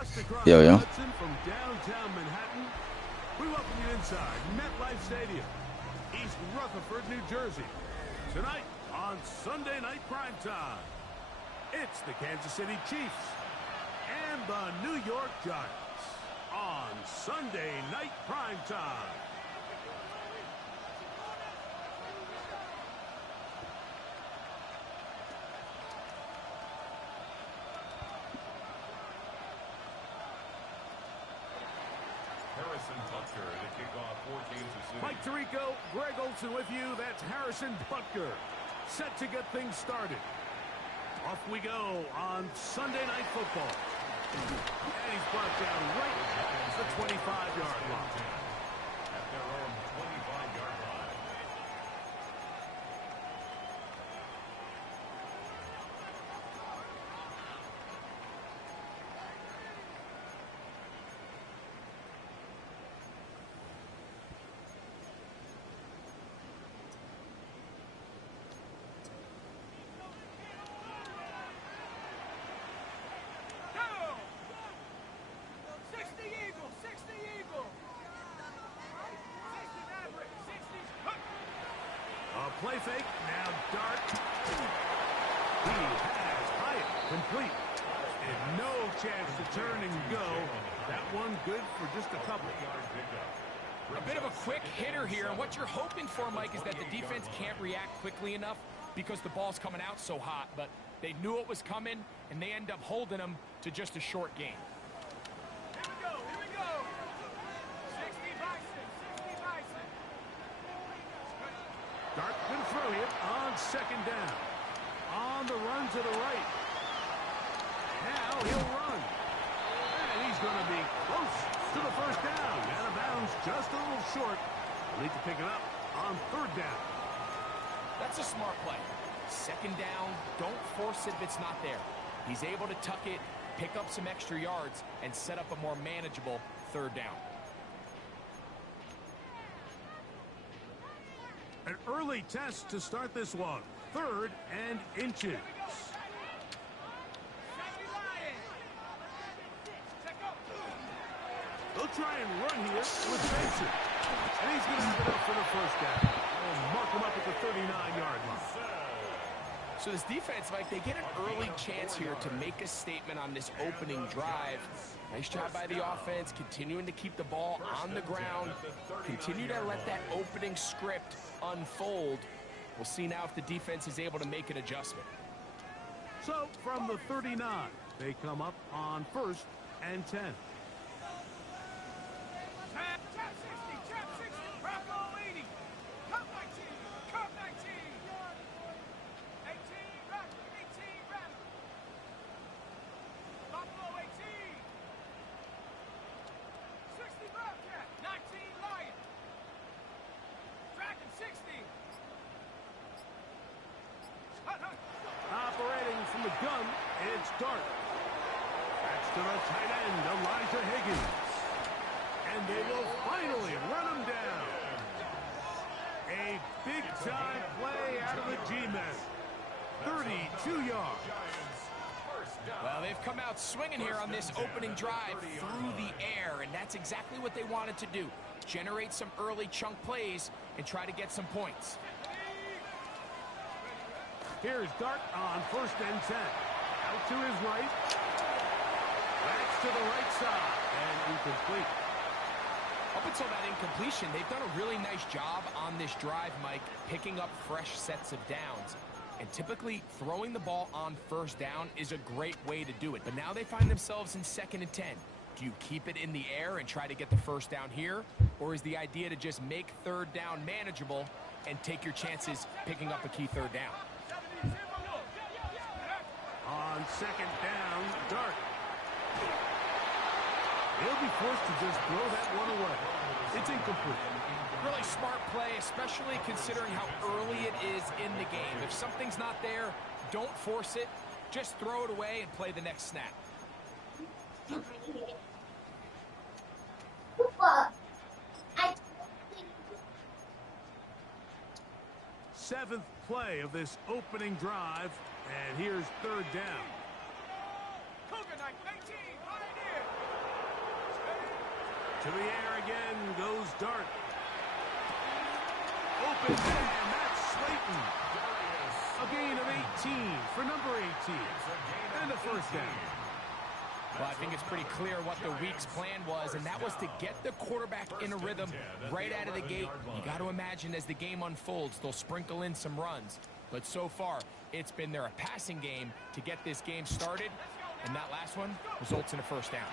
Just across Yo, yo. Hudson from downtown Manhattan, we welcome you inside MetLife Stadium, East Rutherford, New Jersey. Tonight on Sunday Night Primetime, it's the Kansas City Chiefs and the New York Giants on Sunday Night Primetime. Mike Tirico, Greg Olson with you. That's Harrison Butker, set to get things started. Off we go on Sunday Night Football. And he's brought down right at the 25-yard line. At their own 25-yard line. Play fake, now Dart. He has Hyatt complete. And no chance to turn and go. That one good for just a couple. A bit of a quick hitter here, and what you're hoping for, Mike, is that the defense can't react quickly enough because the ball's coming out so hot. But they knew it was coming, and they end up holding them to just a short game. Here we go. 60 Bison, 60 Bison. Dart can throw it on second down. On the run to the right. Now he'll run. And he's going to be close to the first down. Out of bounds just a little short. Need to pick it up on third down. That's a smart play. Second down, don't force it if it's not there. He's able to tuck it, pick up some extra yards, and set up a more manageable third down. An early test to start this one. 3rd and inches. They'll try and run here with Benson. And he's going to have it up for the first down. And mark him up at the 39-yard line. So this defense, Mike, they get an early chance here to make a statement on this opening drive. Nice job by the offense, continuing to keep the ball on the ground. Continue to let that opening script unfold. We'll see now if the defense is able to make an adjustment. So from the 39, they come up on 1st and 10. Trap 60, Bravo 80. Cup 19, Cup 19. 18, Raptor, 18, Raptor. Buffalo 18. 60, Bobcat, 19, Lion. Dragon 60. Operating from the gun, it's Dart. That's to the tight end, Elijah Higgins. And they will finally run him down. A big-time play out of the G-men. 32 yards. Well, they've come out swinging here on this opening drive through the air, and that's exactly what they wanted to do. Generate some early chunk plays and try to get some points. Here's Dart on 1st and 10. Out to his right. That's to the right side. And incomplete. Up until that incompletion, they've done a really nice job on this drive, Mike, picking up fresh sets of downs. And typically, throwing the ball on 1st down is a great way to do it. But now they find themselves in 2nd and 10. Do you keep it in the air and try to get the 1st down here? Or is the idea to just make 3rd down manageable and take your chances picking up a key 3rd down? On 2nd down, Dart. He'll be forced to just throw that one away. It's incomplete. Really smart play, especially considering how early it is in the game. If something's not there, don't force it. Just throw it away and play the next snap. 7th play of this opening drive, and here's 3rd down. Cougar 19, Pioneer. To the air again goes Dart. Open man, that's Slayton. A gain of 18 for number 18. And a first down. Well, I think it's pretty clear what the week's plan was, and that was to get the quarterback in a rhythm right out of the gate. You got to imagine as the game unfolds, they'll sprinkle in some runs. But so far, it's been their passing game to get this game started, and that last one results in a first down.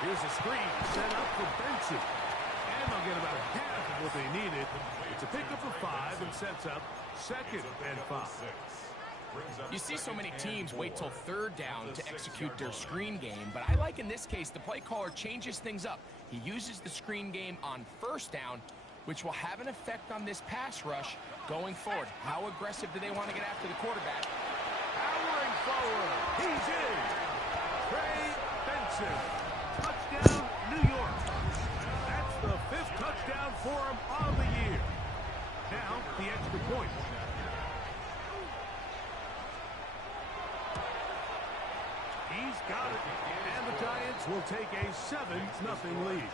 Here's a screen set up for Benson. And they'll get about half of what they needed. It's a pickup of 5 and sets up 2nd and 5. You see so many teams wait till 3rd down to execute their screen game, but I like in this case the play caller changes things up. He uses the screen game on 1st down, which will have an effect on this pass rush going forward. How aggressive do they want to get after the quarterback? Powering forward. He's in. Trey Benson. Touchdown, New York. That's the 5th touchdown for him on the year. Now, the extra point. He's got it. And the Giants will take a 7-0 lead.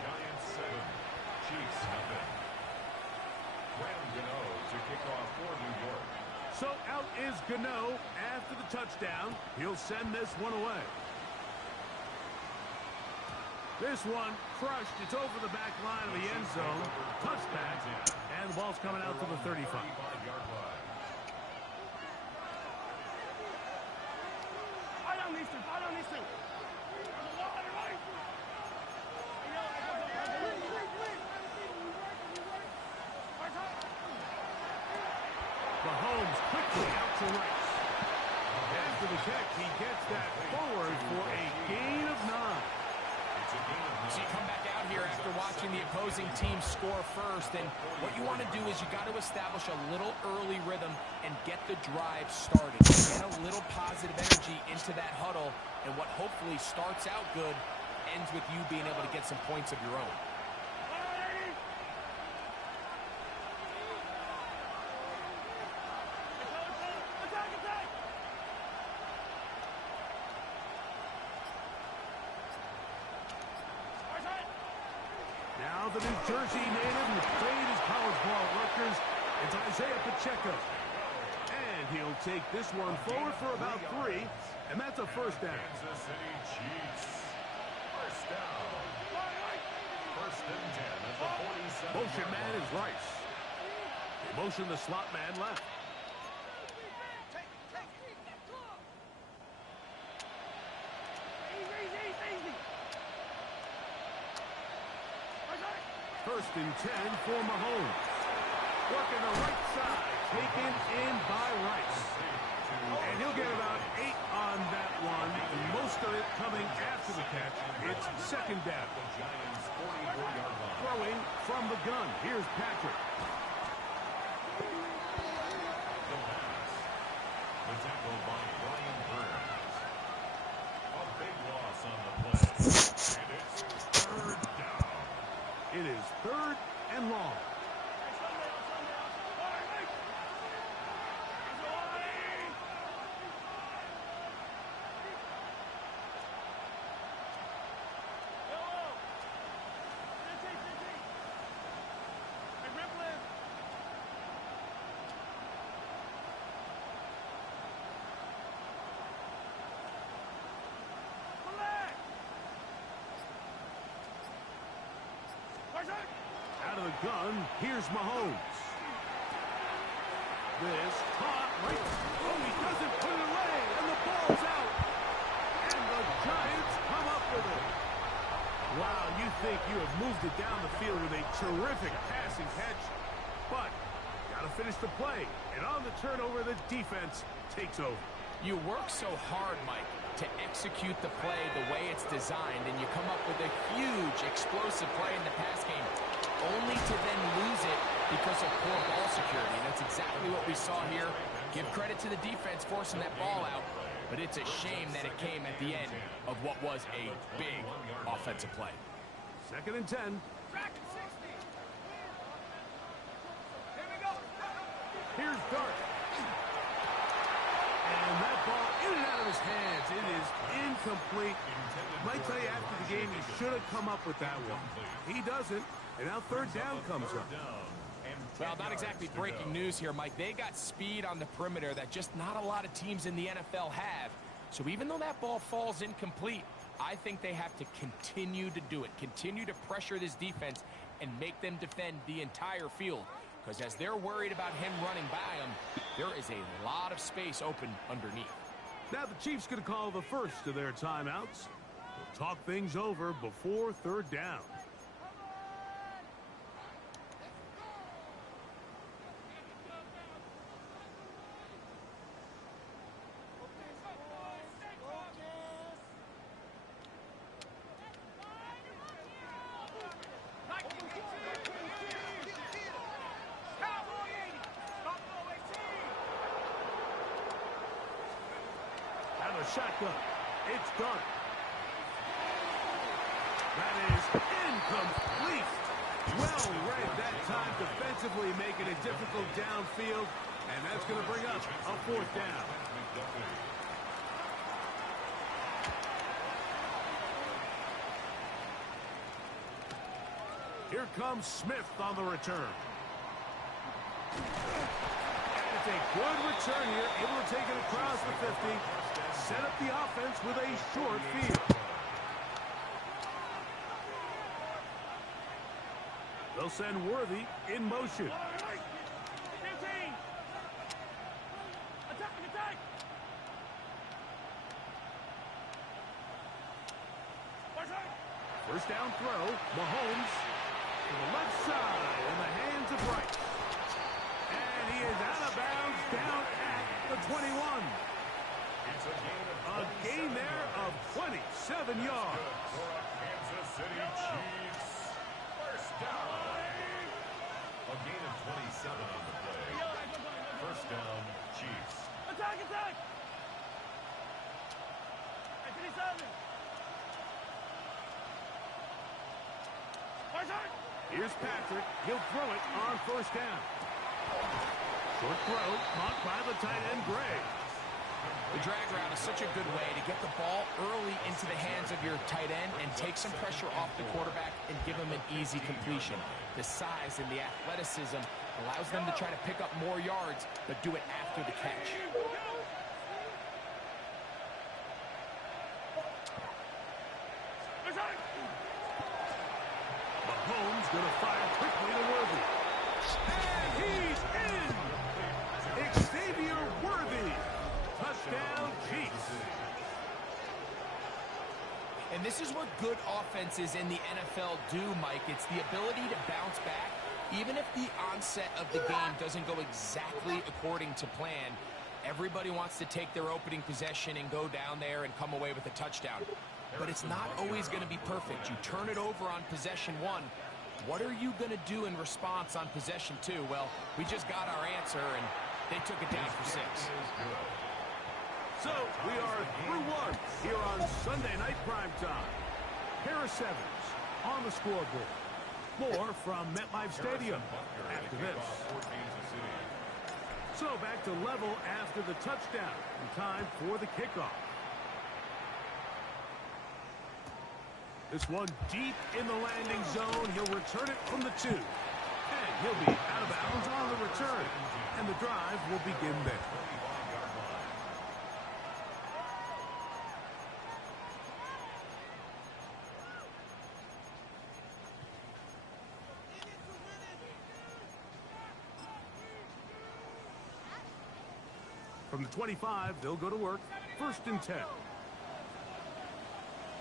So out is Gano after the touchdown. He'll send this one away. This one crushed. It's over the back line of the end zone. Touchback. And the ball's coming out to the 35. Mahomes quickly out to Rice. After the catch, he gets that forward for a gain of 9. So you come back out here after watching the opposing team score first, and what you want to do is you got to establish a little early rhythm and get the drive started. Get a little positive energy into that huddle, and what hopefully starts out good ends with you being able to get some points of your own. Now the New Jersey native who played his college ball at Rutgers, it's Isaiah Pacheco. And he'll take this one forward for about 3, and that's a first down. Kansas City Chiefs. First down. First and 10 at the 47. Motion man is Rice. They motion the slot man left. First and 10 for Mahomes. Working the right side, taken in by Rice. And he'll get about 8 on that one. Most of it coming after the catch. It's 2nd down. Throwing from the gun. Here's Patrick. The tackle by Brian Burns. A big loss on the play. And it's 3rd down. It is 3rd and long. Out of the gun, here's Mahomes. This caught right. Oh, he doesn't put it away, and the ball's out. And the Giants come up with it. Wow, you think you have moved it down the field with a terrific passing catch. But got to finish the play. And on the turnover, the defense takes over. You work so hard, Mike, to execute the play the way it's designed, and you come up with a huge explosive play in the pass game, only to then lose it because of poor ball security. And that's exactly what we saw here. Give credit to the defense forcing that ball out, but it's a shame that it came at the end of what was a big offensive play. 2nd and 10. Back at 60. Here we go. Here's Dart. And And that ball in and out of his hands. It is incomplete. Might tell you after the game he should have come up with that one. He doesn't, and now third down comes up. Well, not exactly breaking news here, Mike. They got speed on the perimeter that just not a lot of teams in the NFL have. So even though that ball falls incomplete, I think they have to continue to do it, continue to pressure this defense and make them defend the entire field. Because as they're worried about him running by them, there is a lot of space open underneath. Now the Chiefs going to call the first of their timeouts. They'll talk things over before third down. Shotgun. It's done. That is incomplete. Well read that time defensively, making it difficult downfield, and that's going to bring up a fourth down. Here comes Smith on the return. And it's a good return here, able to take it across the 50. Set up the offense with a short field. They'll send Worthy in motion. First down throw, Mahomes to the left side in the hands of Wright. And he is out of bounds down at the 21. A gain there of 27 yards. Kansas City Chiefs. First down. A gain of 27 on the play. First down, Chiefs. Attack, attack! Here's Patrick. He'll throw it on first down. Short throw caught by the tight end, Gray. The drag route is such a good way to get the ball early into the hands of your tight end and take some pressure off the quarterback and give him an easy completion. The size and the athleticism allows them to try to pick up more yards, but do it after the catch. Mahomes going to fire quickly to Worthy. And he's in! Xavier Worthy. Touchdown, Chiefs. And this is what good offenses in the NFL do, Mike. It's the ability to bounce back. Even if the onset of the game doesn't go exactly according to plan, everybody wants to take their opening possession and go down there and come away with a touchdown. But it's not always going to be perfect. You turn it over on possession one. What are you going to do in response on possession two? Well, we just got our answer, and they took it down for 6. So we are through one here on Sunday Night Primetime. Harris Evans on the scoreboard. More from MetLife Stadium after this. So back to level after the touchdown. And time for the kickoff. This one deep in the landing zone. He'll return it from the 2. And he'll be out of bounds on the return. And the drive will begin there. From the 25, they'll go to work. First and 10.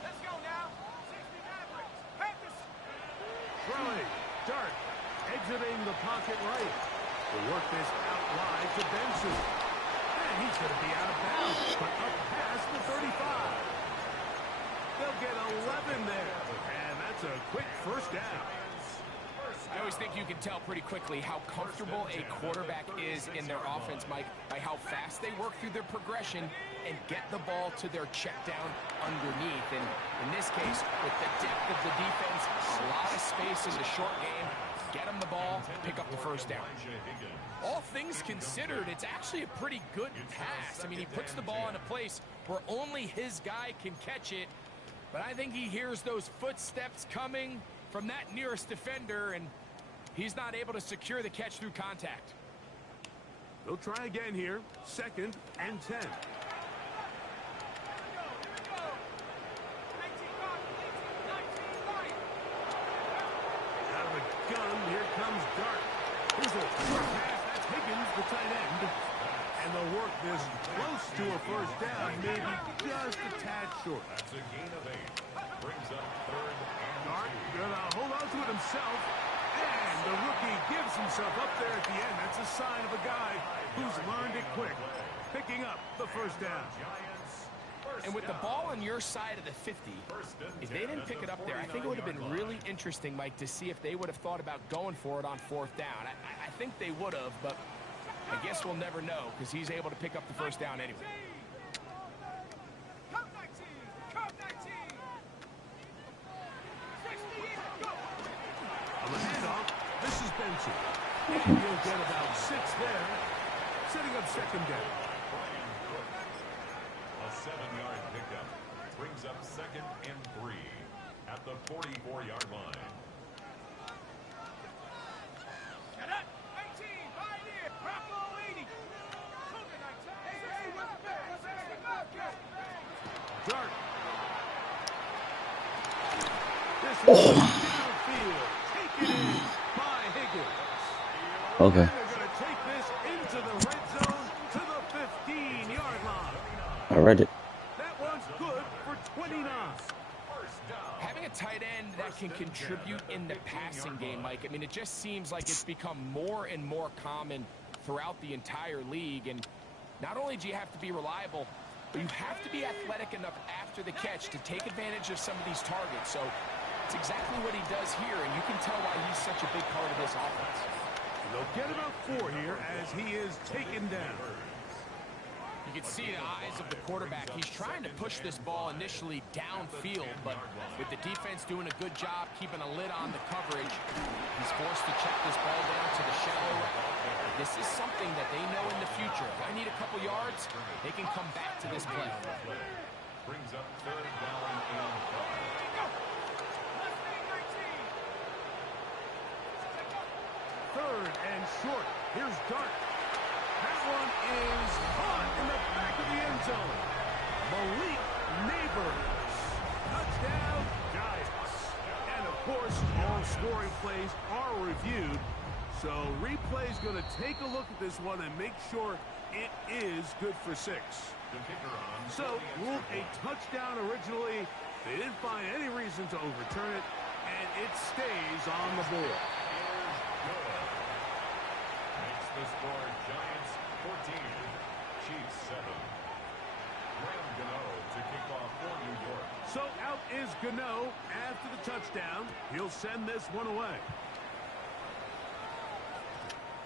Let's go now. 60 Mavericks. Practice. Throwing. Dart. Exiting the pocket right. They'll work this out wide to Benson. And he's going to be out of bounds, but up past the 35. They'll get 11 there. And that's a quick first down. I always think you can tell pretty quickly how comfortable a quarterback is in their offense, Mike, by how fast they work through their progression and get the ball to their check down underneath. And in this case, with the depth of the defense, a lot of space in the short game, get him the ball, pick up the first down. All things considered, it's actually a pretty good pass. I mean, he puts the ball in a place where only his guy can catch it, but I think he hears those footsteps coming from that nearest defender, and he's not able to secure the catch through contact. They'll try again here. 2nd and 10. Out of the gun, here comes Dart. Here's a short pass. That's Higgins, the tight end. And they'll work this close to a first down, maybe just a tad short. That's a gain of 8. Brings up 3rd and Dart gonna hold on to it himself. And the rookie gives himself up there at the end. That's a sign of a guy who's learned it quick. Picking up the first down. And with the ball on your side of the 50, if they didn't pick it up there, I think it would have been really interesting, Mike, to see if they would have thought about going for it on 4th down. I think they would have, but I guess we'll never know because he's able to pick up the first down anyway. On the handoff, this is Benson. And he'll get about 6 there, setting up 2nd down. A 7-yard pickup brings up 2nd and 3 at the 44-yard line. Dart. This one downfield. Taken in by Higgins. Okay. And they're going to take this into the red zone to the 15-yard line. I read it. That one's good for 29. Having a tight end that can contribute in the passing game, Mike, I mean, it just seems like it's become more and more common throughout the entire league. And not only do you have to be reliable, but you have to be athletic enough after the catch to take advantage of some of these targets. So it's exactly what he does here, and you can tell why he's such a big part of this offense. They'll get about 4 here as he is taken down. You can see the eyes of the quarterback. He's trying to push this ball initially downfield, but with the defense doing a good job keeping a lid on the coverage, he's forced to check this ball down to the shallow right. This is something that they know in the future. If I need a couple yards, they can come back to this play. Brings up 3rd down and 5. 3rd and short. Here's Dart. That one is caught in the back of the end zone. Malik Neighbors. Touchdown, Giants. And of course, all scoring plays are reviewed. So replay's going to take a look at this one and make sure it is good for 6. So ruled a touchdown originally. They didn't find any reason to overturn it, and it stays on the board. Makes the score Giants 14, Chiefs 7. Graham Gano to kick off for New York. So out is Gano after the touchdown. He'll send this one away.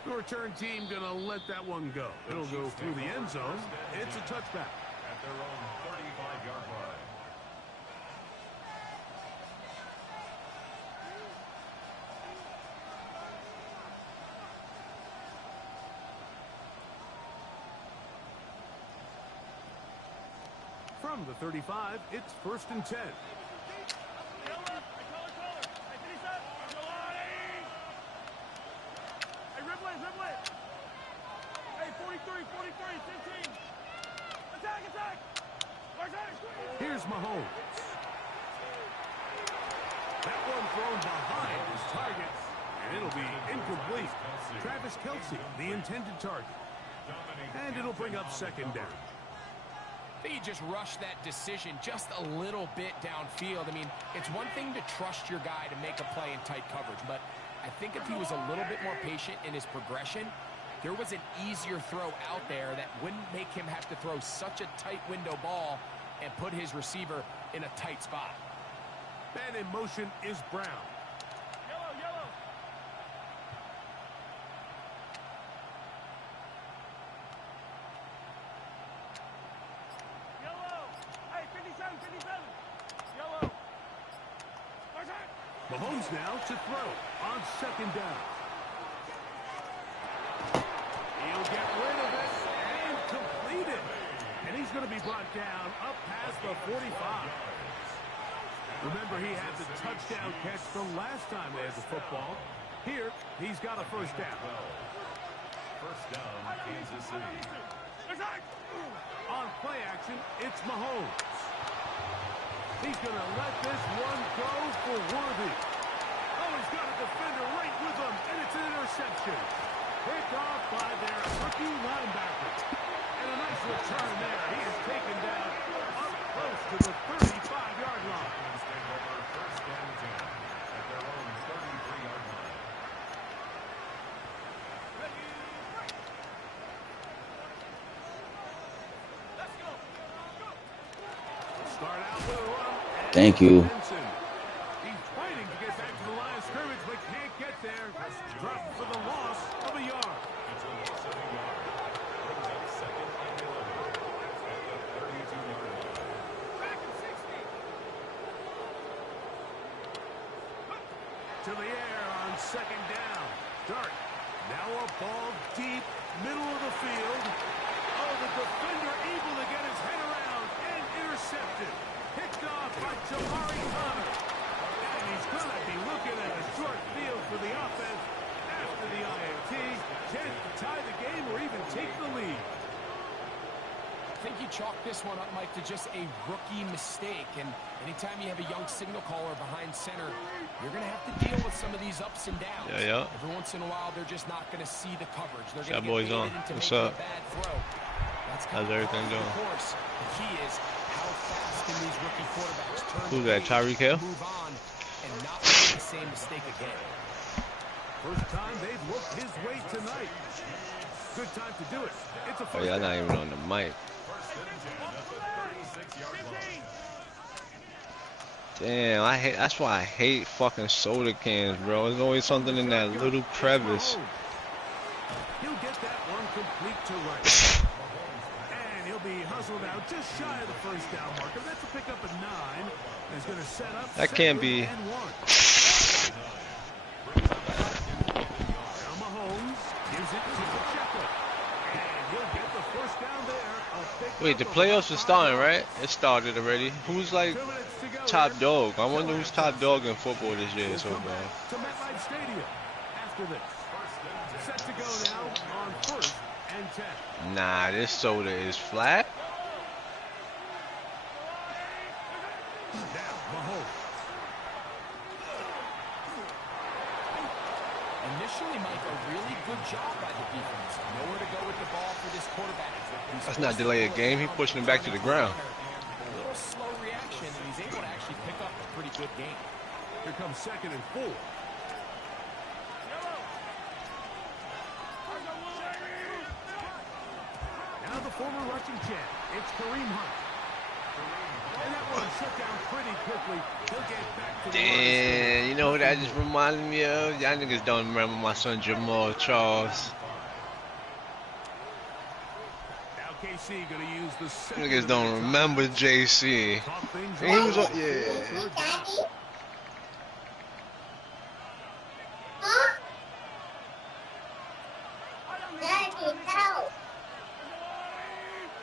The return team going to let that one go. It'll go through the end zone. It's a touchback. At their own 35-yard line. From the 35, it's 1st and 10. Here's Mahomes. That one thrown behind his target, and it'll be incomplete. Travis Kelce, the intended target. And it'll bring up 2nd down. I think he just rushed that decision just a little bit downfield. I mean, it's one thing to trust your guy to make a play in tight coverage, but I think if he was a little bit more patient in his progression, there was an easier throw out there that wouldn't make him have to throw such a tight window ball and put his receiver in a tight spot. And in motion is Brown. Yellow. Hey, 57. Yellow. Mahomes now to throw on second down. He'll get rid of it and complete it. And he's going to be brought down up past the 45. Remember, he had the touchdown catch the last time they had the football. Here, he's got a first down. First down, Kansas City. On play action, it's Mahomes. He's going to let this one go for Worthy. Oh, he's got a defender right with him, and it's an interception. Picked off by their rookie linebacker. And a nice return there. He is taken down up close to the 35-yard line. Take over first and 10 at their own 33-yard line. Start out with a run. Thank you. He's fighting to get back to the line of scrimmage, but can't get there. Dropped for the loss of a yard. It's a loss of a yard. Brings up second and 11 at the 32-yard line. Back at 60. To the air on second down. Dart. Now a ball deep, middle of the field. Oh, the defender able to get his head around and intercepted. Picked off by Jamari Connor. And he's going to be looking at a short field for the offense after the INT. Chance to tie the game or even take the lead. I think you chalk this one up, Mike, to just a rookie mistake. And anytime you have a young signal caller behind center, you're going to have to deal with some of these ups and downs. Yeah. Every once in a while, they're just not going to see the coverage. They're That going to boy's get on. baited into What's making up? a bad throw. That's How's everything going? going? Of course, the key is how fast can these rookie quarterbacks turn. Who's that, Tyreek Hill? Move on and not make the same mistake again. First time they've looked his way tonight. Good time to do it. It's a Oh first yeah, I'm not down. even on the mic. First and 10 at the 36-yard line. Damn, I hate. That's why I hate fucking soda cans, bro. There's always something in that little crevice. He'll get that one complete to right. And he'll be hustled out just shy of the first down marker. That's a pickup of 9. He's going to set up That can't be. and 1. Now Mahomes gives it to Pacheco. And he'll get the first down there. Wait, the playoffs are starting, right? It started already. Who's like 2 minutes to go top here. dog? I wonder who's top dog in football this year so Come far. back to MetLife Stadium after this. Set to go now on first and 10. Nah, this soda is flat. Now Mahomes. Initially, Mike, a really good job by the defense. Nowhere to go with the ball for this quarterback. That's not delay a game. He pushing him back to the ground. A little slow reaction, and he's able to actually pick up a pretty good game. Here comes second and 4. Now the former rushing champ. It's Kareem Hunt. And that one shut down pretty quickly. He'll get back to the Damn, you know what that just reminded me of? Y'all niggas don't remember my son Jamal Charles. Now KC going to use the second. Niggas don't remember JC. Talk things And he was over. on, yeah. Third down.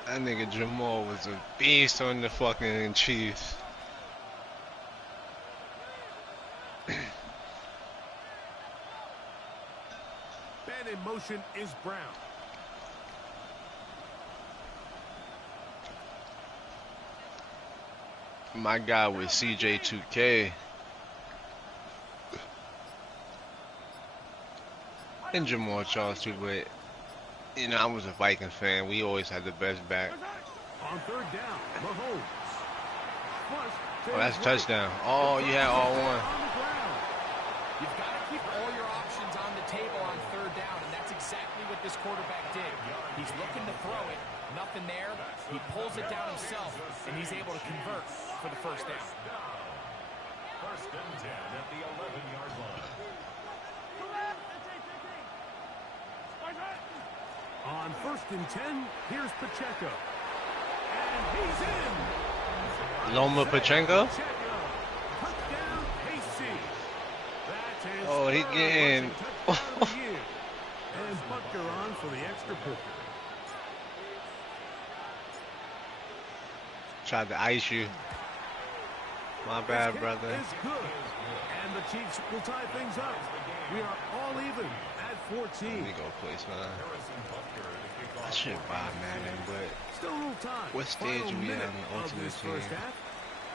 That nigga Jamal was a beast on the fucking Chiefs. Man in motion is Brown. My guy was CJ2K. And Jamal Charles too, but you know, I was a Viking fan. We always had the best back. On third down, Mahomes. Flush to Oh, that's a his right. touchdown. Oh, you had all one. On the ground. You've got to keep all your options on the table on third down, and that's exactly what this quarterback did. He's looking to throw it, nothing there. He pulls it down himself, and he's able to convert for the first down. First and 10 at the 11-yard line. On first and 10, here's Pacheco. And he's in. Loma Pacheco? Touchdown, KC. Oh, he getting. Touchdown of the year. And Butker on for the extra point. Tried to ice you. My bad, brother. Is good. And the Chiefs will tie things up. We are all even at 14. Let me go place, man. I should buy Madden, but Still a little time. what stage Final are we at minute in the of ultimate this team? first half.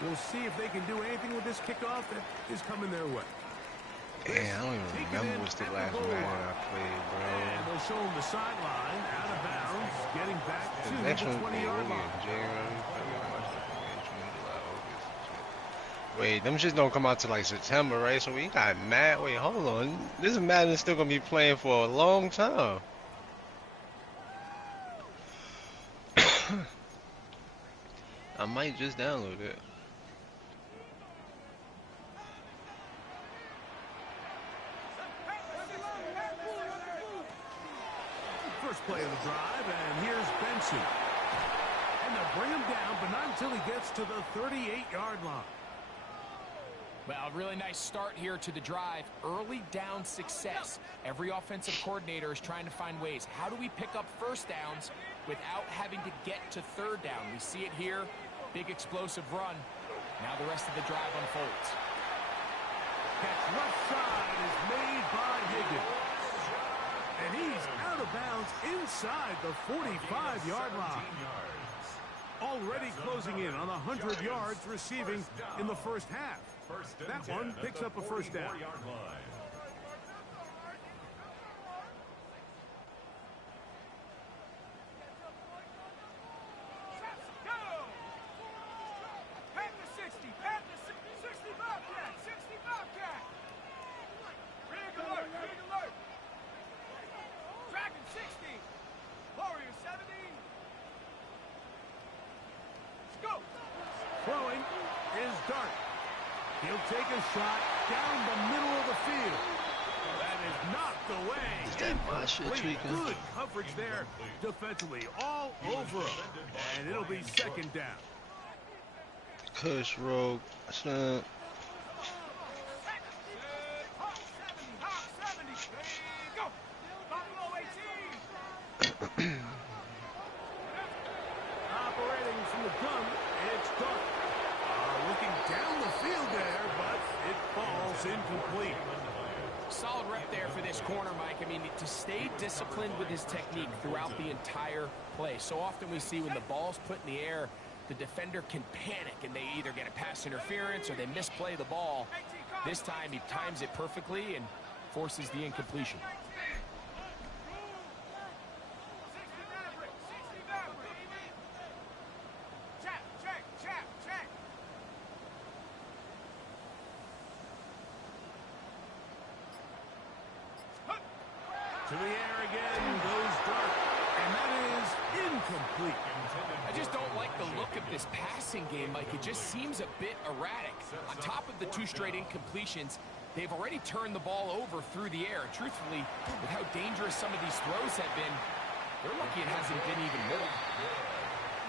We'll see if they can do anything with this kickoff that is coming their way. Man, I don't even remember what's the last Madden I played, bro. And they'll show him the sideline, out of bounds, getting back to The next the one, 20-yard line. January, February, March, April, May, June, July, August. Wait, them shits don't come out till like September, right? So we got mad. Wait, hold on. This Madden is still gonna be playing for a long time. I might just download it. First play of the drive, and here's Benson. And they'll bring him down, but not until he gets to the 38-yard line. Well, a really nice start here to the drive. Early down success. Every offensive coordinator is trying to find ways. How do we pick up first downs without having to get to third down? We see it here. Big explosive run. Now the rest of the drive unfolds. Catch left side is made by Higgins. And he's out of bounds inside the 45-yard line. Already closing in on 100 yards receiving in the first half. That one picks up a first down. Throwing is Dart. He'll take a shot down the middle of the field. That is knocked away. Is that my shit tweaking? Good coverage there defensively, all over him. And it'll be second down. Kush Rogue, son. Operating from the gun, it's Dart. Looking down the field there, but it falls incomplete. Solid rep there for this corner, Mike. I mean, to stay disciplined with his technique throughout the entire play. So often we see when the ball's put in the air, the defender can panic and they either get a pass interference or they misplay the ball. This time he times it perfectly and forces the incompletion. To the air again goes Dart, and that is incomplete. I just don't like the look of this passing game, Mike. It just seems a bit erratic. On top of the two straight incompletions, they've already turned the ball over through the air. And truthfully, with how dangerous some of these throws have been, they're lucky it hasn't been even more.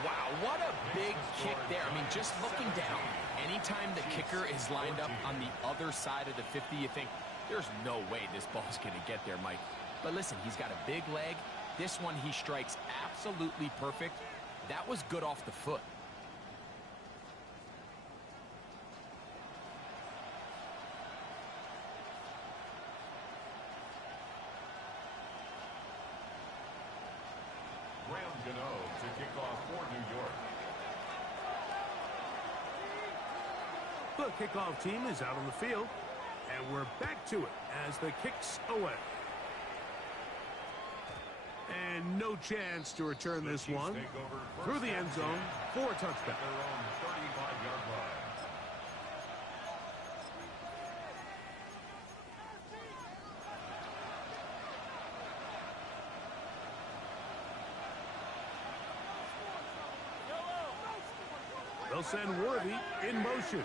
Wow, what a big kick there. I mean, just looking down, anytime the kicker is lined up on the other side of the 50, you think, there's no way this ball's going to get there, Mike. But listen, he's got a big leg. This one he strikes absolutely perfect. That was good off the foot. To kick off for New York. The kickoff team is out on the field, and we're back to it as the kick's away. And no chance to return this one through the end zone for a touchdown. Their own 35-yard line. They'll send Worthy in motion.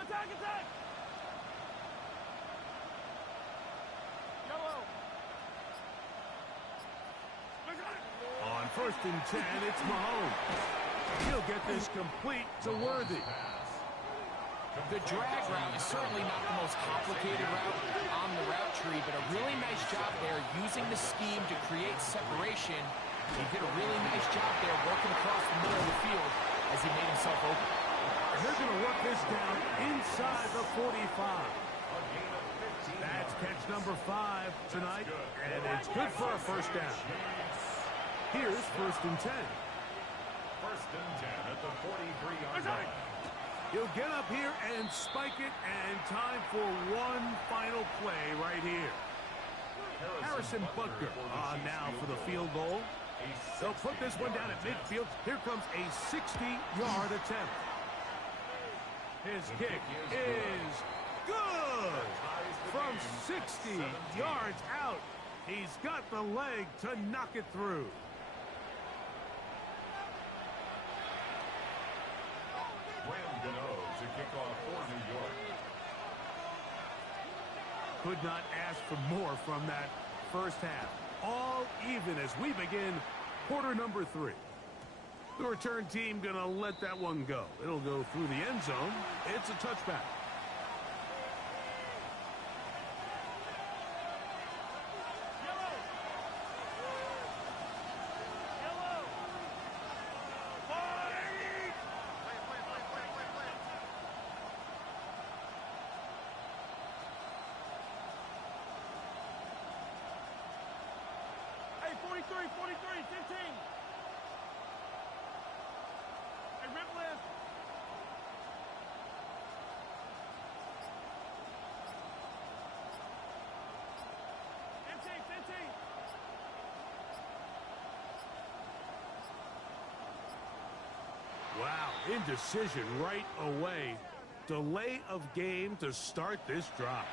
Attack, attack! Yellow! On first and 10, it's Mahomes. He'll get this complete to Worthy. The drag route is certainly not the most complicated route on the route tree, but a really nice job there using the scheme to create separation. He did a really nice job there working across the middle of the field as he made himself open. And they're going to work this down inside the 45. That's catch number 5 tonight, and it's good for a first down. Here's first and 10. First and 10 at the 43-yard line. He'll get up here and spike it, and time for one final play right here. Harrison Butker on now for the field goal. They'll put this one down at midfield. Here comes a 60-yard attempt. His kick is good. From 60 yards out, he's got the leg to knock it through. To kick off for New York. Could not ask for more from that first half. All even as we begin quarter number 3. The return team gonna let that one go. It'll go through the end zone. It's a touchback. Wow, indecision right away. Delay of game to start this drive.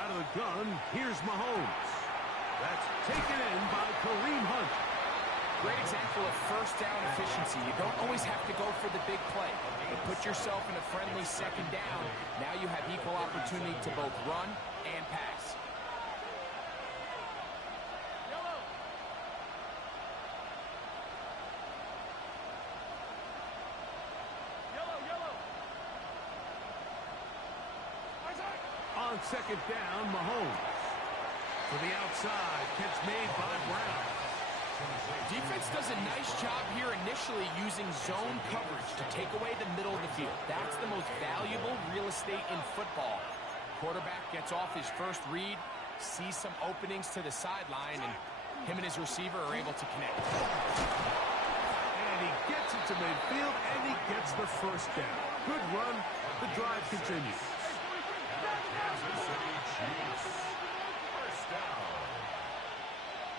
Out of the gun, here's Mahomes. That's taken in by Kareem Hunt. Great example of first down efficiency. You don't always have to go for the big play. But put yourself in a friendly second down. Now you have equal opportunity to both run and pass. On second down, Mahomes. To the outside, catch made by Brown. Defense does a nice job here initially using zone coverage to take away the middle of the field. That's the most valuable real estate in football. Quarterback gets off his first read, sees some openings to the sideline, and him and his receiver are able to connect. And he gets it to midfield, and he gets the first down. Good run. The drive continues. Kansas City Chiefs. First down.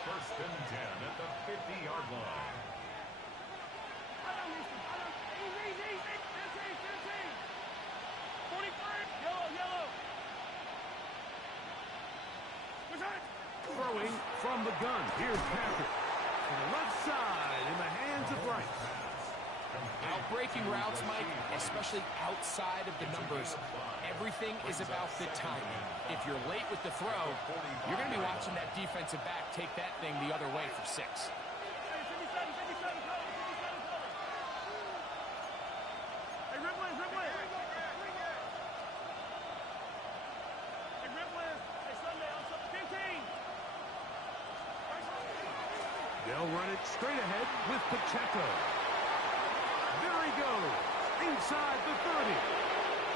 First and 10 at the 50-yard line. Throwing from the gun. Here's Patrick. To the left side in the hands of Rice. Outbreaking routes, Mike, especially outside of the numbers, everything is about the timing. If you're late with the throw, you're going to be watching that defensive back take that thing the other way for 6. They'll run it straight ahead with Pacheco. There he goes, inside the 30.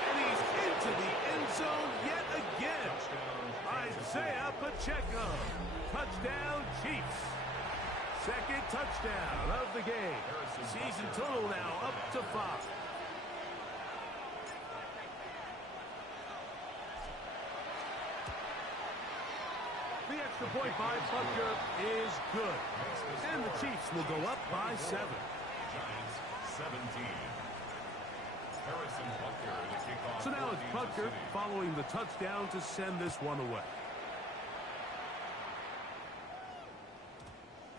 And he's into the end zone yet again. Isaiah Pacheco. Touchdown, Chiefs. Second touchdown of the game. Season total now up to 5. The extra point by Butker is good. And the Chiefs will go up by 7. Giants 17. Harrison Butker to kick off. So now it's Butker following the touchdown to send this one away.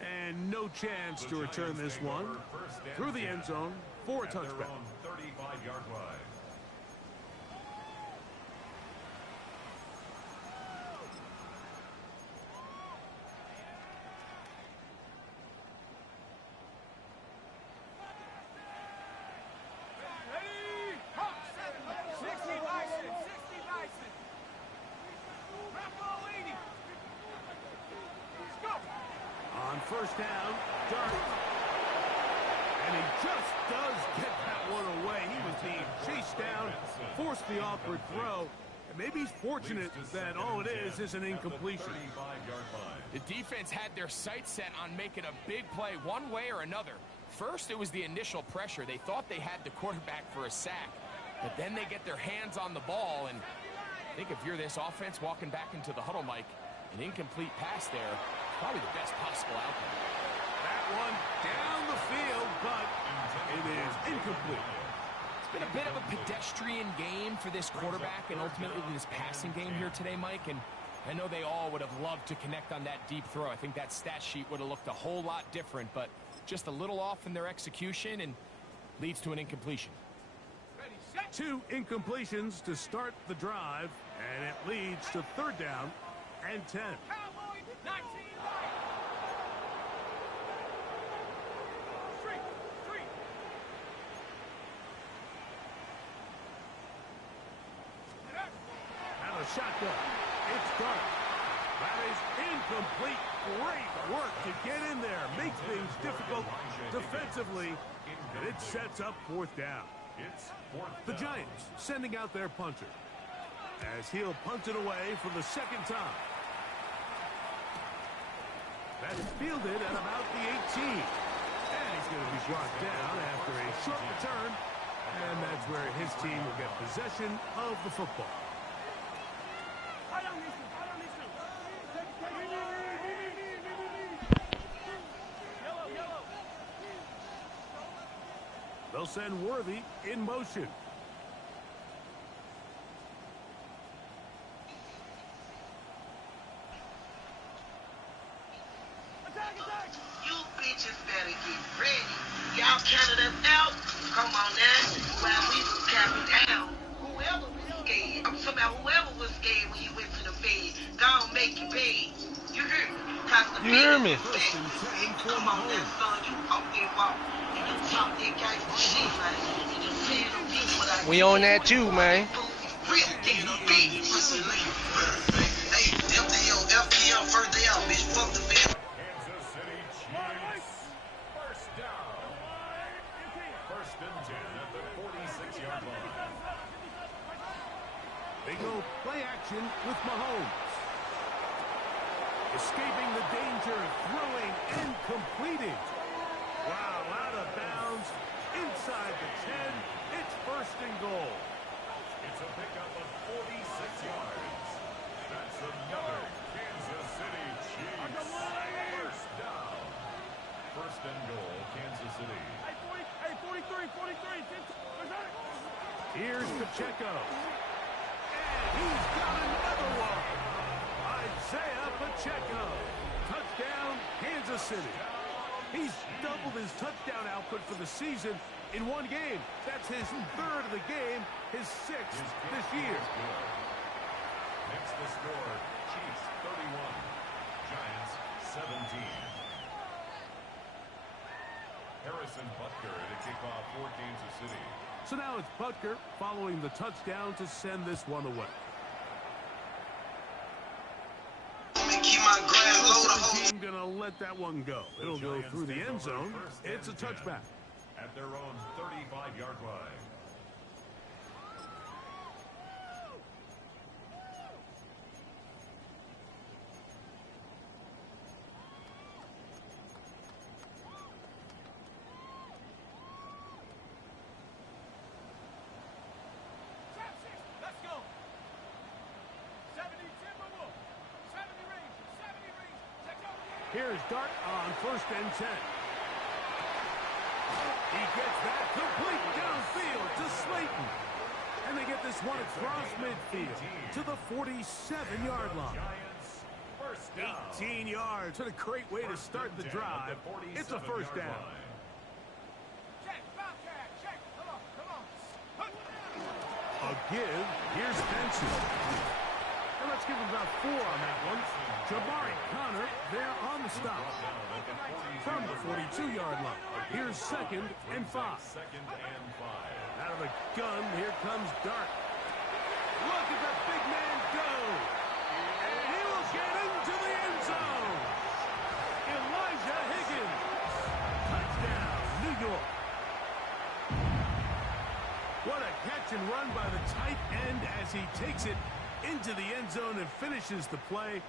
And no chance to return this one through the end zone for a touchback. 35-yard line. On first down, Dart. And he just does get that one away. He was being chased down, forced the awkward throw. And maybe he's fortunate that all it is an incompletion. The defense had their sights set on making a big play one way or another. First, it was the initial pressure. They thought they had the quarterback for a sack. But then they get their hands on the ball. And I think if you're this offense walking back into the huddle, Mike, an incomplete pass there, probably the best possible outcome. That one down the field, but it is incomplete. It's been a bit of a pedestrian game for this quarterback and ultimately this passing game here today, Mike. And I know they all would have loved to connect on that deep throw. I think that stat sheet would have looked a whole lot different, but just a little off in their execution and leads to an incompletion. 2 incompletions to start the drive, and it leads to third down and 10. And a shotgun. It's Dart. That is incomplete. Great work to get in there. Makes things difficult defensively, and it sets up fourth down. The Giants sending out their punter as he'll punt it away for the second time. That's fielded at about the 18. And he's going to be brought down after a short return. And that's where his team will get possession of the football. They'll send Worthy in motion. You bitches better get ready. Y'all counted us out. Come on now. While we was counting down. Whoever was scared. I'm talking about whoever was scared when you went to the bed. Gonna make you pay. You hear me? You hear me? Come on now, son. You up there walk. And you talk that gangsta shit, man. And you tell them people what I We on that too, man. real damn big. Listen, hey, FPL first day out, bitch. Fuck the bed. Kansas City Chiefs. First down. First and 10 at the 46-yard line. They go play action with Mahomes. Escaping the danger, throwing and completing. Wow, out of bounds, inside the 10. It's first and goal. It's a pickup of 46 yards. That's another Kansas City Chiefs. First down. First and goal, Kansas City. Hey, 43. Here's Pacheco. And he's got another one. Isaiah Pacheco. Touchdown, Kansas City. He's doubled his touchdown output for the season in one game. That's his third of the game, his sixth this year. Next the score, Chiefs 31, Giants 17. Harrison Butker to kick off for Kansas City. So now it's Butker following the touchdown to send this one away. Keep my grand load Team gonna let that one go. It'll go through the end zone. It's a touchback. At their own 35-yard line. Let's go. 70 Timberwolves. 70 rings. 70 rings. Check out. Here's Dart on first and 10. He gets that complete downfield to Slayton. And they get this one across midfield to the 47-yard line. 18 yards. What a great way to start the drive. It's a first down. Check, Bobcat, check. Come on. A give. Here's Benson. And let's give him about 4 on that one. Jabari Connor there on the stop. From the 42-yard line. Here's 2nd and 5. Out of the gun, here comes Dart. Look at the big man go. And he will get into the end zone. Elijah Higgins. Touchdown, New York. What a catch and run by the tight end as he takes it into the end zone and finishes the play.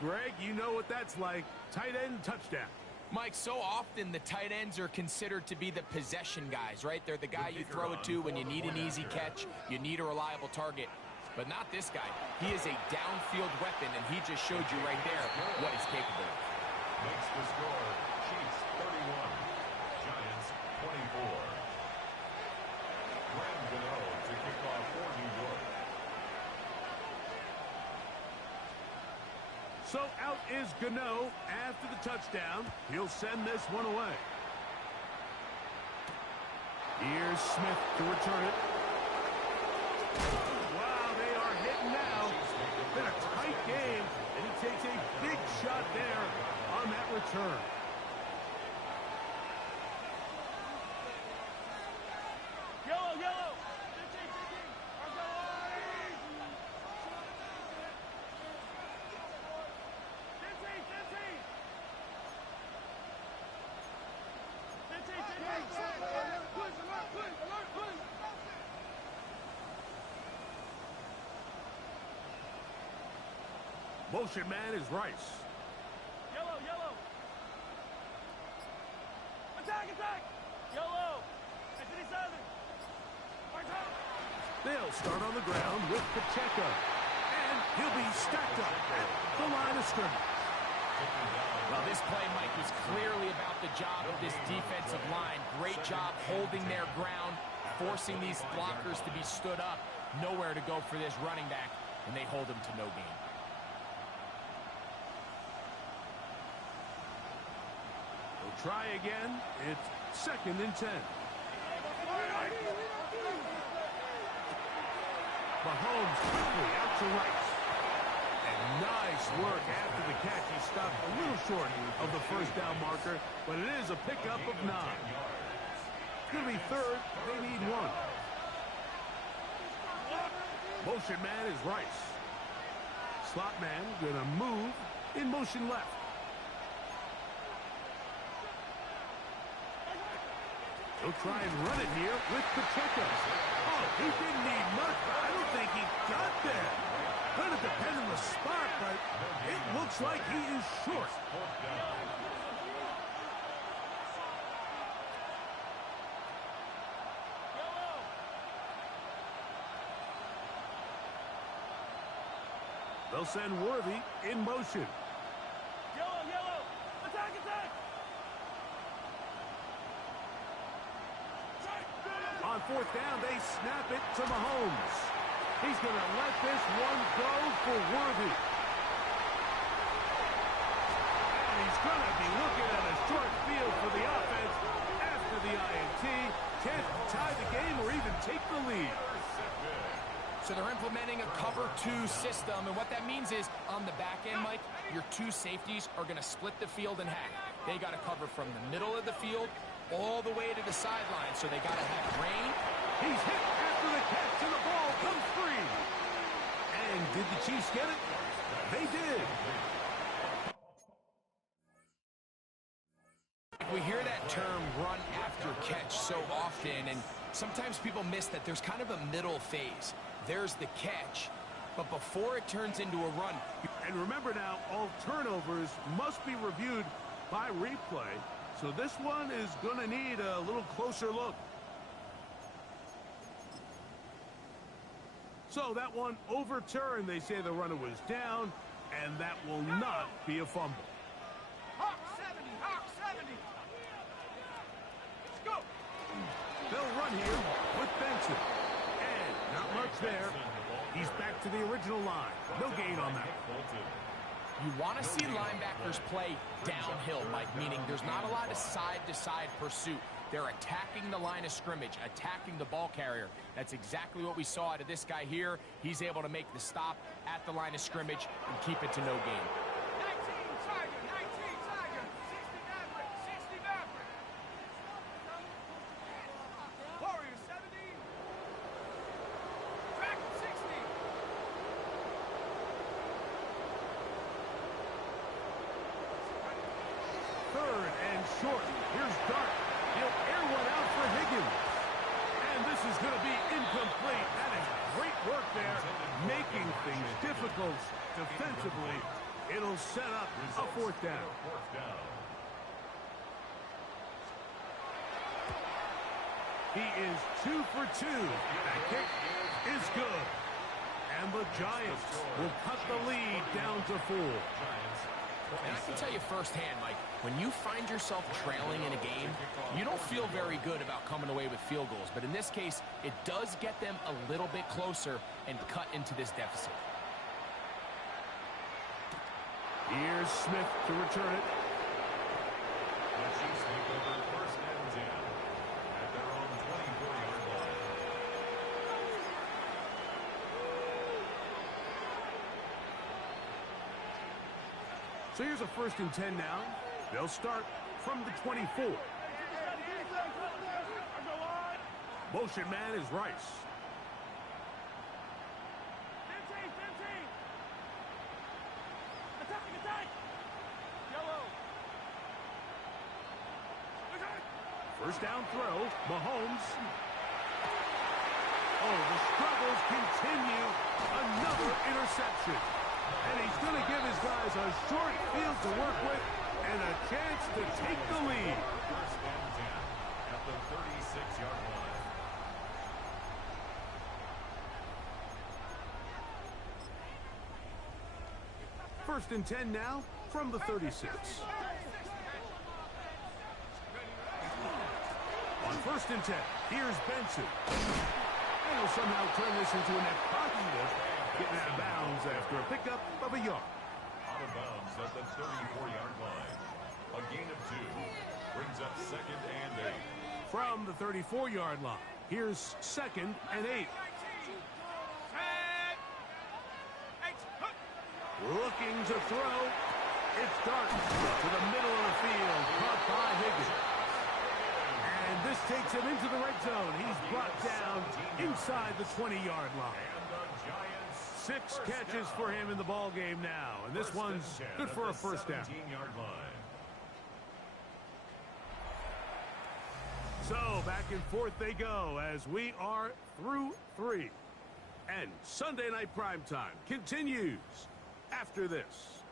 Greg, you know what that's like. Tight end touchdown. Mike, so often the tight ends are considered to be the possession guys, right? They're the guy you throw it to when you need an easy catch, you need a reliable target. But not this guy. He is a downfield weapon, and he just showed you right there what he's capable of. Makes the score, Chiefs 31, Giants 24. Graham Gano to kick off for New York. So out is Gano after the touchdown. He'll send this one away. Here's Smith to return it. Wow, they are hitting now. Been a tight game, and he takes a big shot there on that return. Yellow. 15. Motion man is Rice. Yellow. Attack. Yellow. 57. They'll start on the ground with Pacheco. And he'll be stacked up at the line of scrimmage. Well, this play, Mike, was clearly about the job of this defensive line. Great job holding their ground, forcing these blockers to be stood up. Nowhere to go for this running back, and they hold him to no gain. They'll try again. It's 2nd and 10. Mahomes quickly out to Rice. And nice work after the catch. He stopped a little short of the first down marker, but it is a pickup of 9. It's going to be 3rd. They need 1. Motion man is Rice. Slot man going to move in motion left. He'll try and run it here with Pacheco. Oh, he didn't need much, but I don't think he got there. Going to depend on the spot, but it looks like he is short. They'll send Worthy in motion. Yellow. Attack. On 4th down, they snap it to Mahomes. He's going to let this one go for Worthy. And he's going to be looking at a short field for the offense after the INT. Can't tie the game or even take the lead. So they're implementing a cover 2 system, and what that means is on the back end, Mike, your 2 safeties are going to split the field in half. They got to cover from the middle of the field all the way to the sideline, so they got to have rain. He's hit after the catch, and the ball comes free. And did the Chiefs get it? They did. We hear that term run after catch so often, and sometimes people miss that there's kind of a middle phase. There's the catch, but before it turns into a run. And remember now, all turnovers must be reviewed by replay. So this one is going to need a little closer look. So that one overturned. They say the runner was down, and that will not be a fumble. Hawk 70. Let's go. They'll run here with Benson. And not much there. He's back to the original line. No gain on that. You want to see linebackers play downhill, Mike, meaning there's not a lot of side-to-side pursuit. They're attacking the line of scrimmage, attacking the ball carrier. That's exactly what we saw out of this guy here. He's able to make the stop at the line of scrimmage and keep it to no gain. 19 Tiger, 19 Tiger, 60 Maverick, 60 Maverick. Warrior 70. Dragon 60. Third and short. Here's Dart. He'll air one out for Higgins. And this is going to be incomplete. That is great work there, making things difficult defensively. It'll set up a fourth down. He is 2 for 2. That kick is good. And the Giants will cut the lead down to 4. And I can tell you firsthand, Mike, when you find yourself trailing in a game, you don't feel very good about coming away with field goals. But in this case, it does get them a little bit closer and cut into this deficit. Here's Smith to return it. The Chiefs take over first and 10 at their own 24-yard line. So here's a first and 10 now. They'll start from the 24. Motion man is Rice. 15. Attack. Yellow. First down throw, Mahomes. Oh, the struggles continue. Another interception. And he's going to give his guys a short field to work with and a chance to take the lead. First and 10 at the 36-yard line. First and 10 now from the 36. On first and 10, here's Benson. And will somehow turn this into a net positive, getting out of bounds after a pickup of a yard. Out of bounds at the 34-yard line. A gain of 2 brings up second and 8. From the 34-yard line, here's second and 8. Looking to throw. It's Dart to the middle of the field, caught by Higgins. And this takes him into the red zone. He's brought down inside the 20-yard line. 6 catches for him in the ball game now, and this one's good for a first down. 17-yard line. So back and forth they go as we are through 3. And Sunday Night Primetime continues after this.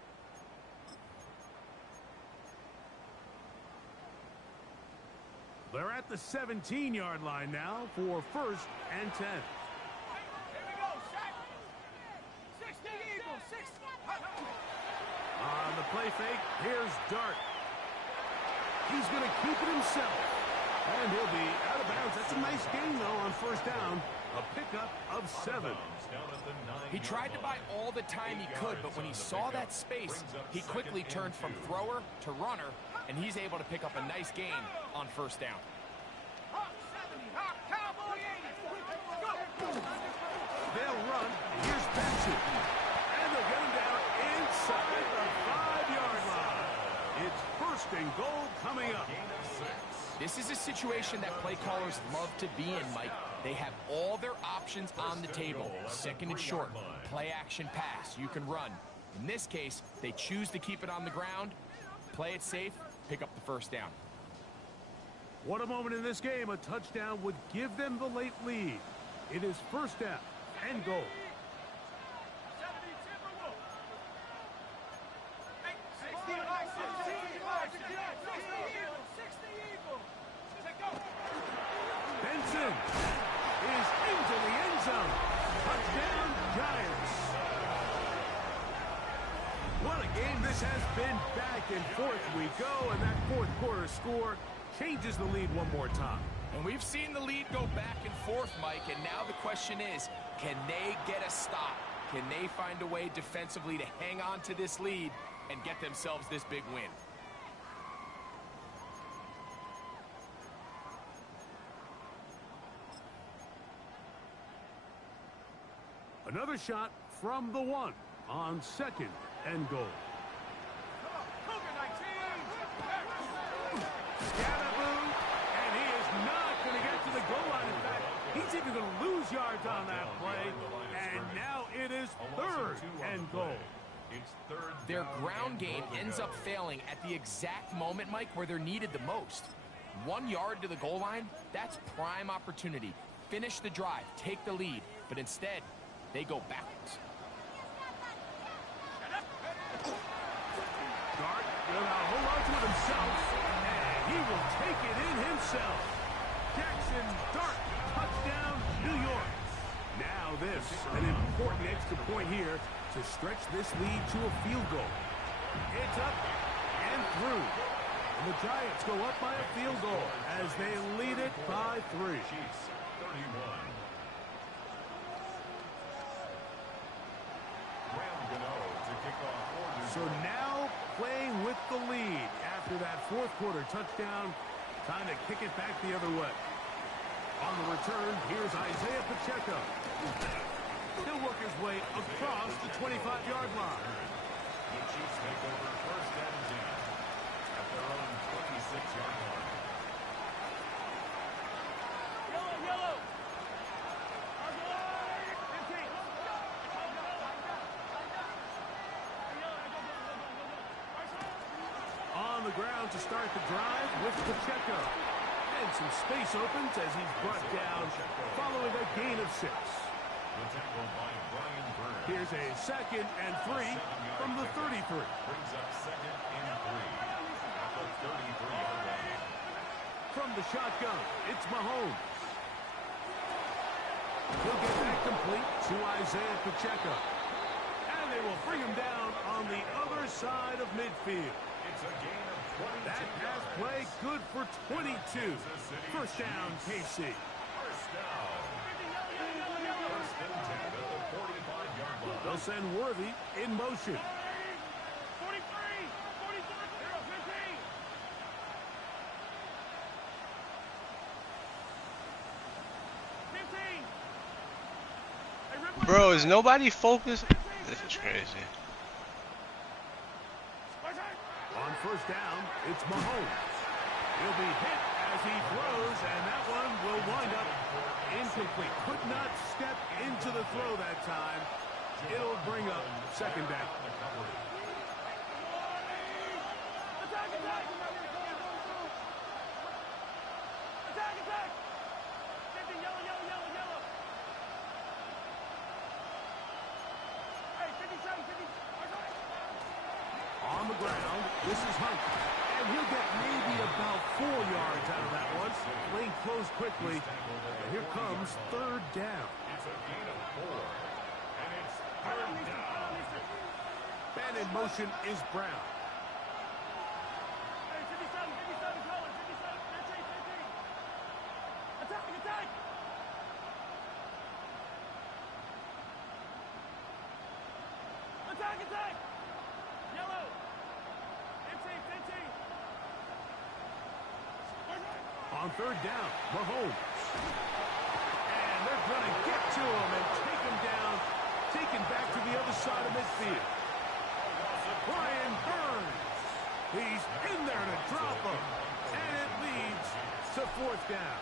They're at the 17-yard line now for first and 10. Here we go, Shaq. 60 Eagles, 60. On the play fake, here's Dart. He's going to keep it himself. And he'll be out of bounds. That's a nice gain, though, on first down. A pickup of 7. He tried to buy all the time he could, but when he saw that space, he quickly turned from thrower to runner, and he's able to pick up a nice gain on first down. Hawk 70, Hawk Cowboy 80. Go. They'll run. Here's Benson. And they'll get him down inside the 5-yard line. It's first and goal coming up. This is a situation that play callers love to be in, Mike. They have all their options on the table. Second and short, play action pass, you can run. In this case, they choose to keep it on the ground, play it safe, pick up the first down. What a moment in this game. A touchdown would give them the late lead. It is first down and goal. 70 Timberwolves. 60 Eagles. Benson is into the end zone. Touchdown, Giants. What a game this has been. Back and forth we go, and that fourth quarter score changes the lead one more time. And we've seen the lead go back and forth, Mike, and now the question is, can they get a stop? Can they find a way defensively to hang on to this lead and get themselves this big win? Another shot from the 1 on 2nd and goal. Scababoo, and he is not going to get to the goal line. In fact, he's even going to lose yards on that play. And now it is 3rd and goal. Their ground game ends up failing at the exact moment, Mike, where they're needed the most. 1 yard to the goal line, that's prime opportunity. Finish the drive, take the lead, but instead, they go backwards. Dart will now hold on to it himself, and he will take it in himself. Jackson Dart, touchdown, New York. Now this, an important extra point here to stretch this lead to a field goal. It's up and through. And the Giants go up by a field goal as they lead it by 3. Chiefs 31. So now playing with the lead after that 4th quarter touchdown. Time to kick it back the other way. On the return, here's Isaiah Pacheco. He'll work his way across the 25-yard line. The Chiefs take over 1st and 10 at their own 26-yard line. Yellow. On the ground to start the drive with Pacheco. And some space opens as he's brought down following a gain of 6. The tackle by Brian Byrne. Here's a 2nd and 3 from the 33. Brings up 2nd and 3 at the 33-yard line. From the shotgun, it's Mahomes. He'll get that complete to Isaiah Pacheco. And they will bring him down on the other side of midfield. It's a gain of 22 That pass yards. play good for 22. First down, KC. First down. First and 10 at the 45-yard line. They'll send Worthy in motion. 43, 15. Bro, is nobody focused? This is crazy. On first down, it's Mahomes. He'll be hit as he throws, and that one will wind up incomplete. Could not step into the throw that time. It'll bring up 2nd down. On the ground, this is Hunt. And he'll get maybe about 4 yards out of that one. Lane closed quickly. And here comes 3rd down. It's a gain of 4. And it's 3rd down. Man in motion is Brown. Attack! Yellow! 15. On 3rd down, Mahomes. And they're going to get to him and take him down. Taken back to the other side of midfield. Brian Burns. He's in there to drop him. And it leads to 4th down.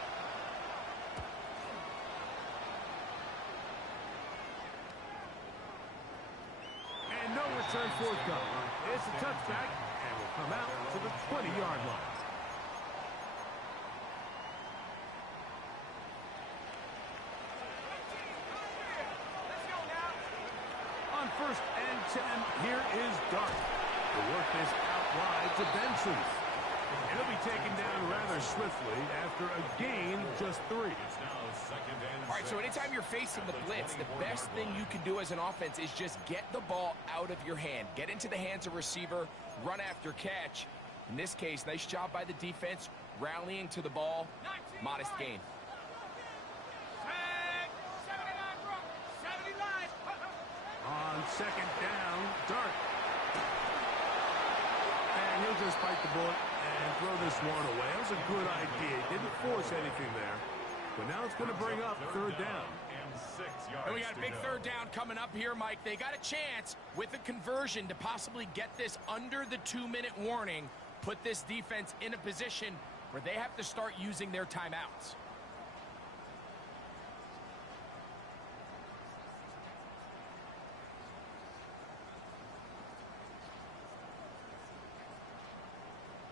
And no return forthcoming. It's a touchback and will come out to the 20-yard line. On 1st and 10, here is Dart. To work this out wide to Benson. And he'll be taken down rather swiftly after a gain just 3. It's now 2nd and All right, so 6. anytime you're facing the blitz, the best thing you can do as an offense is just get the ball out of your hand. Get into the hands of receiver, run after catch. In this case, nice job by the defense. rallying to the ball, modest gain. Tag, 79 run, 70 line. On second down, Dart. And he'll just bite the bullet and throw this one away. That was a good idea. He didn't force anything there. But now it's going to bring up third down. And we got a big third down coming up here, Mike. They got a chance with a conversion to possibly get this under the 2-minute warning, put this defense in a position where they have to start using their timeouts.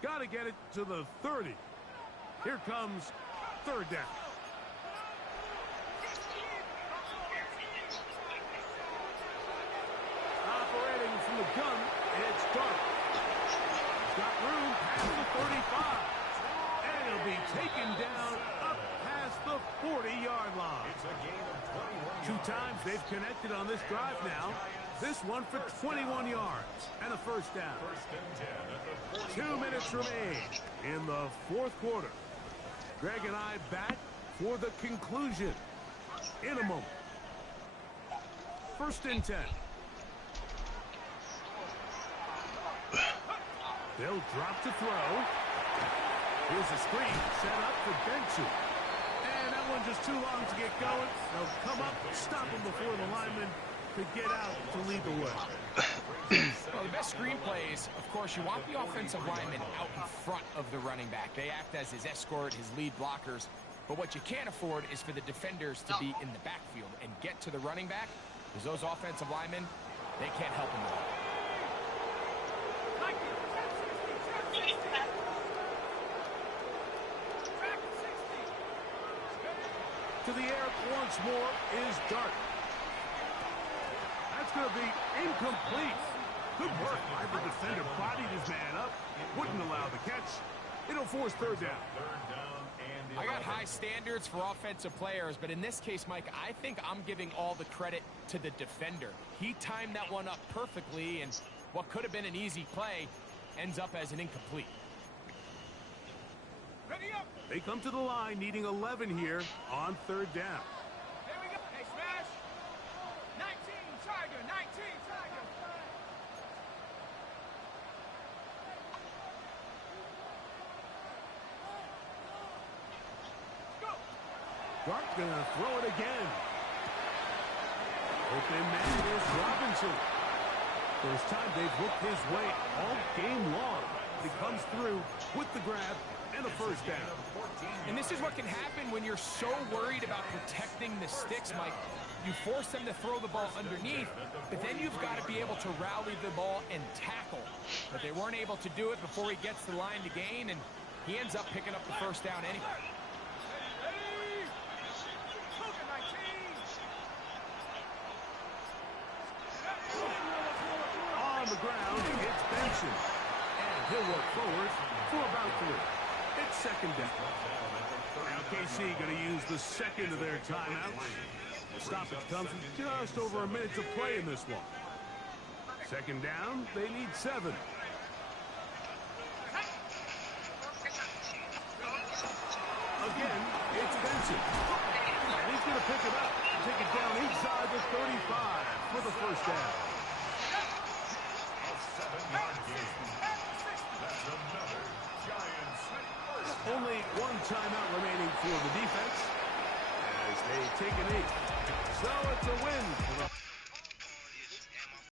Got to get it to the 30. Here comes third down. Operating from the gun, it's Dart. He's got room past the 35. And he'll be taken down up past the 40-yard line. It's a gain of 21 Two times they've connected on this drive now. This one for 21 yards and a first down. First and 10 at the 2 minutes remain in the fourth quarter. Greg and I back for the conclusion in a moment. First and 10. They'll drop to throw. Here's a screen set up for Benson. And that one just too long to get going. They'll come up, stop him before the lineman could get out to lead the way. Well, the best screenplays, of course, you want the offensive lineman out in front of the running back. They act as his escort, his lead blockers. But what you can't afford is for the defenders to be in the backfield and get to the running back, because those offensive linemen, they can't help him at all. To the air once more is Dart. That's going to be incomplete. Good work by the defender. Bodied his man up. Wouldn't allow the catch. It'll force third down. I got high standards for offensive players, but in this case, Mike, I think I'm giving all the credit to the defender. He timed that one up perfectly, and what could have been an easy play ends up as an incomplete. Ready up. They come to the line needing 11 here on third down. There we go. Hey, smash. 19, Tiger. 19, Tiger. Go. Dart gonna throw it again. Open man is Robinson. First time they've looked his way all game long. He comes through with the grab and a first down. And this is what can happen when you're so worried about protecting the sticks, Mike. You force them to throw the ball underneath, but then you've got to be able to rally the ball and tackle. But they weren't able to do it before he gets the line to gain, and he ends up picking up the first down anyway. On the ground, it's Benson. And he'll work forward for about 3. It's second down. Now KC going to use the second of their timeouts. The stoppage comes with just over a minute to play in this one. Second down, they need 7. Again, it's Benson. And he's going to pick it up and take it down inside the 35 for the first down. Only one timeout remaining for the defense as they take a knee. So it's a win for the